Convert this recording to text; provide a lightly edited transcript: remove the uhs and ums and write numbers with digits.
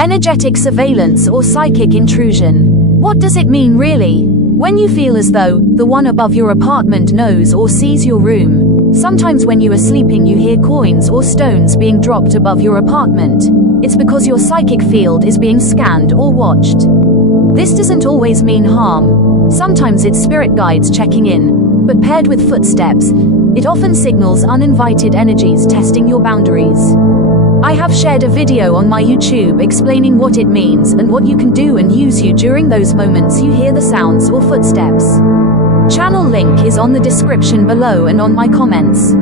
Energetic surveillance or psychic intrusion. What does it mean really? When you feel as though the one above your apartment knows or sees your room. Sometimes when you are sleeping you hear coins or stones being dropped above your apartment. It's because your psychic field is being scanned or watched. This doesn't always mean harm. Sometimes it's spirit guides checking in, but paired with footsteps, it often signals uninvited energies testing your boundaries. I have shared a video on my YouTube explaining what it means and what you can do and use during those moments you hear the sounds or footsteps. Channel link is on the description below and on my comments.